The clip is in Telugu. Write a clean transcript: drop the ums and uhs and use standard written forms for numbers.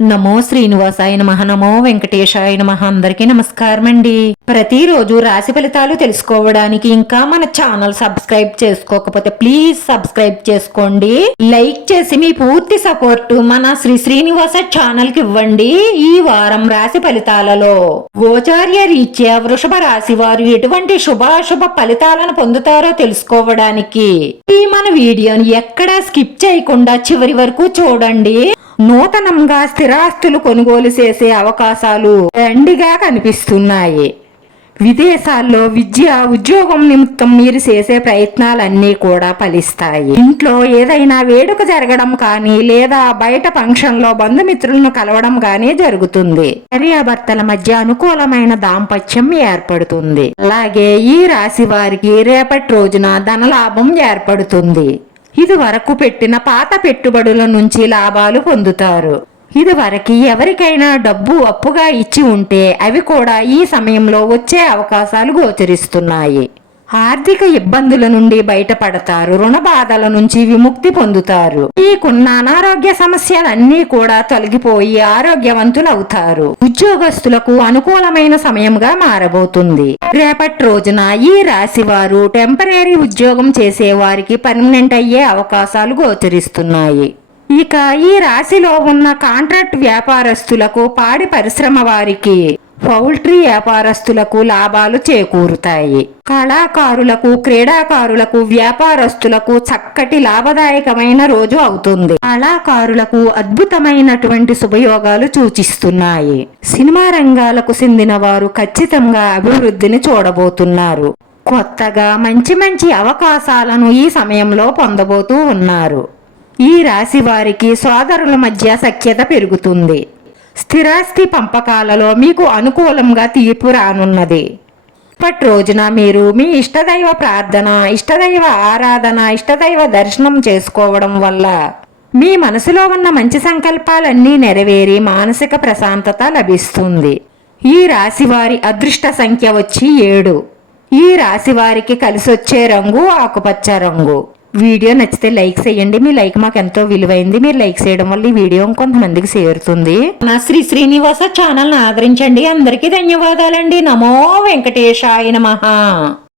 నమో శ్రీనివాసాయ నమః. నమో వెంకటేశాయ నమః. అందరికీ నమస్కారం అండి. ప్రతిరోజు రాశి ఫలితాలు తెలుసుకోవడానికి ఇంకా మన ఛానల్ సబ్స్క్రైబ్ చేసుకోకపోతే ప్లీజ్ సబ్స్క్రైబ్ చేసుకోండి. లైక్ చేసి మీ పూర్తి సపోర్ట్ మన శ్రీనివాస ఛానల్ కి ఇవ్వండి. ఈ వారం రాశి ఫలితాలలో గోచార్య రీత్యా వృషభ రాశి వారు ఎటువంటి శుభాశుభ ఫలితాలను పొందుతారో తెలుసుకోవడానికి ఈ మన వీడియోని ఎక్కడా స్కిప్ చేయకుండా చివరి వరకు చూడండి. నూతనంగా స్థిరాస్తులు కొనుగోలు చేసే అవకాశాలు దండిగా కనిపిస్తున్నాయి. విదేశాల్లో విద్య ఉద్యోగం నిమిత్తం మీరు చేసే ప్రయత్నాలన్నీ కూడా ఫలిస్తాయి. ఇంట్లో ఏదైనా వేడుక జరగడం కానీ లేదా బయట ఫంక్షన్ లో బంధుమిత్రులను కలవడం కానీ జరుగుతుంది. భార్యాభర్తల మధ్య అనుకూలమైన దాంపత్యం ఏర్పడుతుంది. అలాగే ఈ రాశి వారికి రేపటి రోజున ధనలాభం ఏర్పడుతుంది. ఇది వరకు పెట్టిన పాత పెట్టుబడుల నుంచి లాభాలు పొందుతారు. ఇది వరకు ఎవరికైనా డబ్బు అప్పుగా ఇచ్చి ఉంటే అవి కూడా ఈ సమయంలో వచ్చే అవకాశాలు గోచరిస్తున్నాయి. ఆర్థిక ఇబ్బందుల నుండి బయటపడతారు. రుణ బాధల నుంచి విముక్తి పొందుతారు. మీకున్న అనారోగ్య సమస్యలన్నీ కూడా తొలగిపోయి ఆరోగ్యవంతులు అవుతారు. ఉద్యోగస్తులకు అనుకూలమైన సమయంగా మారబోతుంది. రేపటి రోజున ఈ రాశి వారు టెంపరీ ఉద్యోగం చేసే వారికి పర్మనెంట్ అయ్యే అవకాశాలు గోచరిస్తున్నాయి. ఇక ఈ రాశిలో ఉన్న కాంట్రాక్ట్ వ్యాపారస్తులకు, పాడి పరిశ్రమ వారికి, పౌల్ట్రీ వ్యాపారస్తులకు లాభాలు చేకూరుతాయి. కళాకారులకు, క్రీడాకారులకు, వ్యాపారస్తులకు చక్కటి లాభదాయకమైన రోజు అవుతుంది. కళాకారులకు అద్భుతమైనటువంటి శుభయోగాలు సూచిస్తున్నాయి. సినిమా రంగాలకు చెందిన వారు ఖచ్చితంగా అభివృద్ధిని చూడబోతున్నారు. కొత్తగా మంచి అవకాశాలను ఈ సమయంలో పొందబోతూ ఉన్నారు. ఈ రాశి వారికి సోదరుల మధ్య సఖ్యత పెరుగుతుంది. స్థిరాస్తి పంపకాలలో మీకు అనుకూలంగా తీర్పు రానున్నది. ఇప్పటి రోజున మీరు మీ ఇష్టదైవ ప్రార్థన, ఇష్టదైవ ఆరాధన, ఇష్టదైవ దర్శనం చేసుకోవడం వల్ల మీ మనసులో ఉన్న మంచి సంకల్పాలన్నీ నెరవేరి మానసిక ప్రశాంతత లభిస్తుంది. ఈ రాశి వారి అదృష్ట సంఖ్య వచ్చి 7. ఈ రాశి వారికి కలిసొచ్చే రంగు ఆకుపచ్చ రంగు. వీడియో నచ్చితే లైక్ చేయండి. మీ లైక్ మాకు ఎంతో విలువైంది. మీరు లైక్ చేయడం వల్ల ఈ వీడియో కొంతమందికి చేరుతుంది. నా శ్రీనివాస ఛానల్ ఆదరించండి. అందరికీ ధన్యవాదాలండి. నమో వెంకటేశాయ నమః.